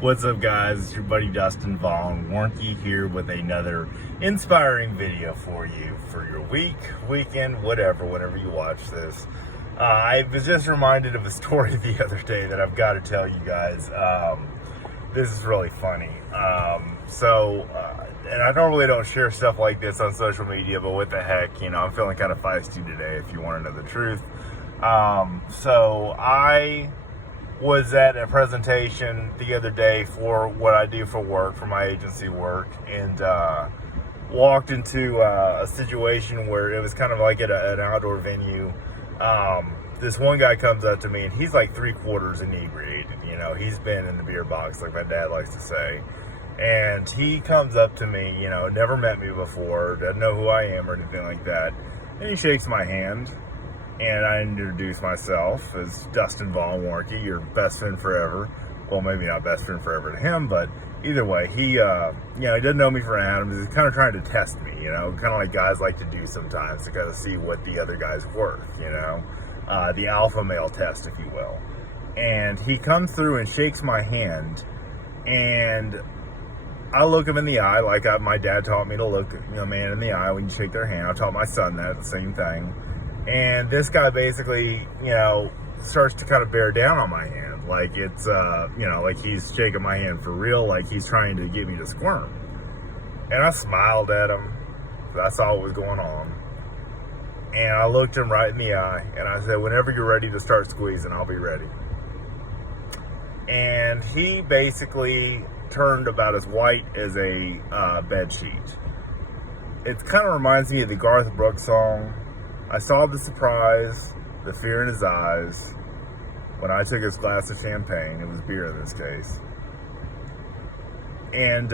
What's up, guys? It's your buddy Dustin Vaughn, Warnke here with another inspiring video for you for your week, weekend, whatever, whenever you watch this. I was just reminded of a story the other day that I've got to tell you guys. This is really funny. And I normally don't share stuff like this on social media, but what the heck, I'm feeling kind of feisty today if you want to know the truth. I was at a presentation the other day for what I do for work, for my agency work, and walked into a situation where it was kind of like at an outdoor venue. This one guy comes up to me, and he's like 3/4 inebriated. He's been in the beer box, like my dad likes to say. And he comes up to me, never met me before, doesn't know who I am or anything like that. And he shakes my hand. And I introduce myself as Dustin Vaughn, Warnke, your best friend forever. Well, maybe not best friend forever to him, but either way, he doesn't know me from Adam. He's kind of trying to test me, kind of like guys like to do sometimes to kind of see what the other guy's worth, the alpha male test, if you will. And he comes through and shakes my hand, and I look him in the eye like my dad taught me to look a man in the eye when you shake their hand. I taught my son that, the same thing. And this guy basically, starts to kind of bear down on my hand. Like it's, like he's shaking my hand for real, like he's trying to get me to squirm. And I smiled at him. I saw what was going on. And I looked him right in the eye and I said, whenever you're ready to start squeezing, I'll be ready. And he basically turned about as white as a bed sheet. It kind of reminds me of the Garth Brooks song, I saw the surprise, the fear in his eyes, when I took his glass of champagne. It was beer in this case. And,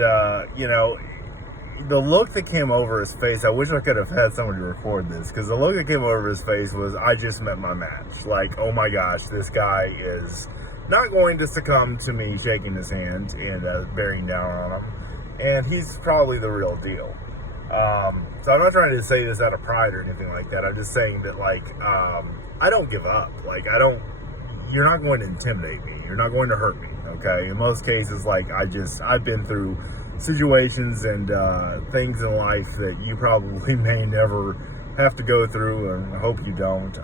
the look that came over his face, I wish I could have had someone to record this, because the look that came over his face was, I just met my match. Like, oh my gosh, this guy is not going to succumb to me shaking his hand and bearing down on him. And he's probably the real deal. So I'm not trying to say this out of pride or anything like that. I'm just saying that, I don't give up. You're not going to intimidate me. You're not going to hurt me, okay? In most cases, I've been through situations and things in life that you probably may never have to go through, and I hope you don't.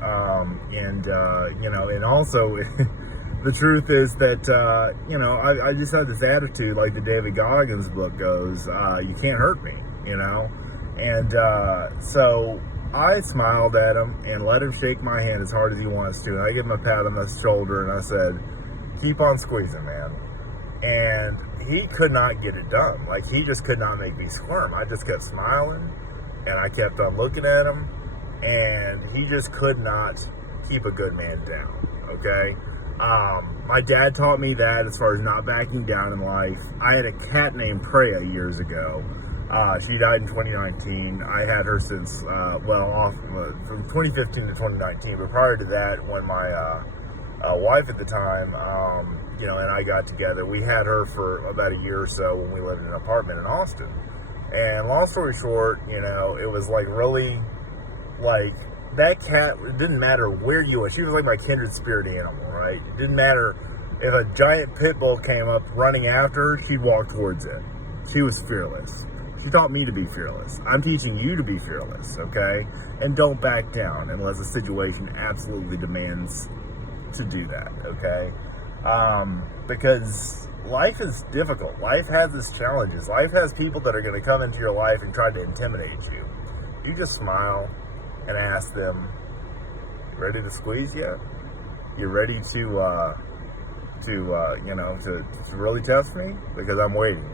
And also, the truth is that, I just had this attitude, like the David Goggins book goes, you can't hurt me. And so I smiled at him and let him shake my hand as hard as he wants to. And I gave him a pat on the shoulder and I said, keep on squeezing, man. And he could not get it done. He just could not make me squirm. I just kept smiling and I kept on looking at him, and he just could not keep a good man down, okay? My dad taught me that as far as not backing down in life. I had a cat named Preya years ago. She died in 2019. I had her since, from 2015 to 2019. But prior to that, when my wife at the time, and I got together, we had her for about a year or so when we lived in an apartment in Austin. And long story short, it was that cat, it didn't matter where you were. She was like my kindred spirit animal, right? It didn't matter if a giant pit bull came up running after her, she'd walk towards it. She was fearless. She taught me to be fearless. I'm teaching you to be fearless, okay? And don't back down unless the situation absolutely demands to do that, okay? Because life is difficult. Life has its challenges. Life has people that are going to come into your life and try to intimidate you. You just smile and ask them, ready to squeeze yet? You ready to really test me? Because I'm waiting.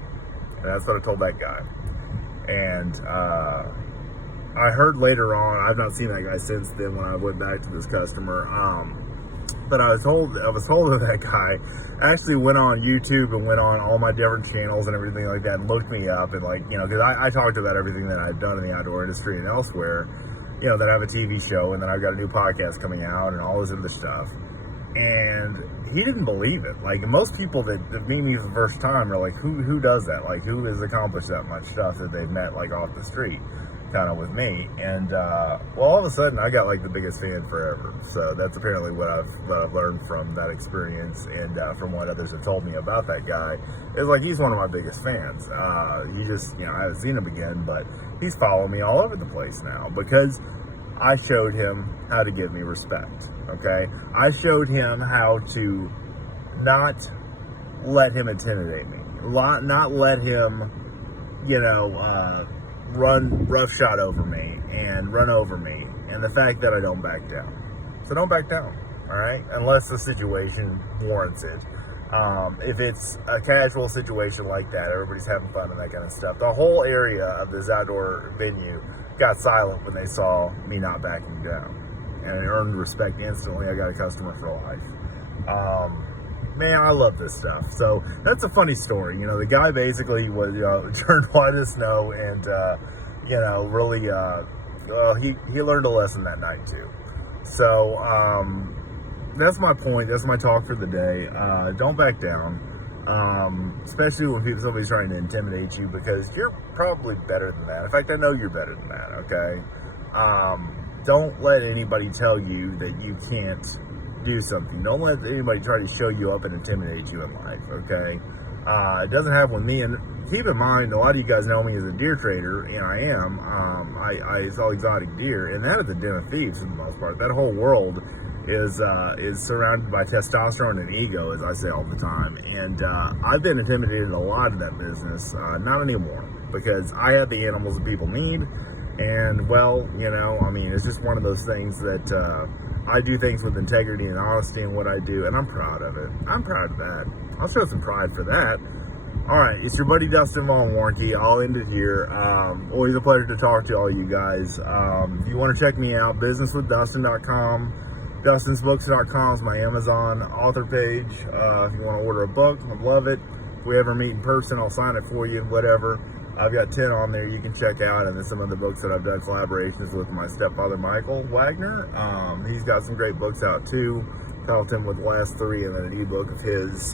And that's what I told that guy. And I heard later on, I've not seen that guy since then when I went back to this customer, but I was told that that guy actually went on YouTube and went on all my different channels and everything like that and looked me up and because I talked about everything that I've done in the outdoor industry and elsewhere, that I have a TV show and then I've got a new podcast coming out and all this other stuff. And he didn't believe it. Most people that meet me for the first time are like, who does that? Who has accomplished that much stuff that they've met off the street? kind of with me. And well, all of a sudden I got like the biggest fan forever. So that's apparently what I've learned from that experience, and from what others have told me about that guy, is like he's one of my biggest fans. He just, I haven't seen him again, but he's following me all over the place now because I showed him how to give me respect. Okay, I showed him how to not let him intimidate me, not let him, run roughshod over me and run over me, and the fact that I don't back down. So don't back down, all right? Unless the situation warrants it. If it's a casual situation like that, everybody's having fun and that kind of stuff. The whole area of this outdoor venue got silent when they saw me not backing down, and I earned respect instantly. I got a customer for life. Man, I love this stuff. So that's a funny story. The guy basically was turned white as snow, and really, he learned a lesson that night too. So that's my point. That's my talk for the day. Don't back down, especially when somebody's trying to intimidate you, because you're probably better than that. In fact, I know you're better than that. Okay. Don't let anybody tell you that you can't do something. Don't let anybody try to show you up and intimidate you in life, okay? It doesn't happen with me. And keep in mind, a lot of you guys know me as a deer trader, and I am. I sell exotic deer, and that is a den of thieves for the most part. That whole world is surrounded by testosterone and ego, as I say all the time. And I've been intimidated a lot in that business. Not anymore, because I have the animals that people need. And, well, it's just one of those things that I do things with integrity and honesty in what I do, and I'm proud of it. I'm proud of that. I'll show some pride for that. All right, it's your buddy Dustin Von Warnke. I'll end it here. Always a pleasure to talk to all you guys. If you want to check me out, businesswithdustin.com. DustinsBooks.com is my Amazon author page. If you want to order a book, I'd love it. If we ever meet in person, I'll sign it for you, whatever. I've got 10 on there you can check out, and then some of the books that I've done collaborations with my stepfather, Michael Wagner. He's got some great books out too. Pelton with the last 3, and then an ebook of his.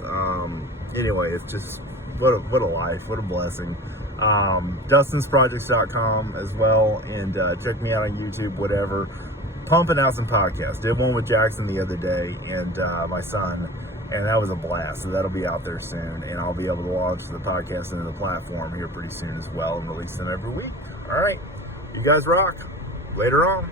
Anyway, it's just, what a life, what a blessing. DustinsProjects.com as well, and check me out on YouTube, whatever. Pumping out some podcasts. Did one with Jackson the other day, and my son, and that was a blast. So that'll be out there soon, and I'll be able to launch the podcast into the platform here pretty soon as well, and release them every week. All right, you guys rock. Later on.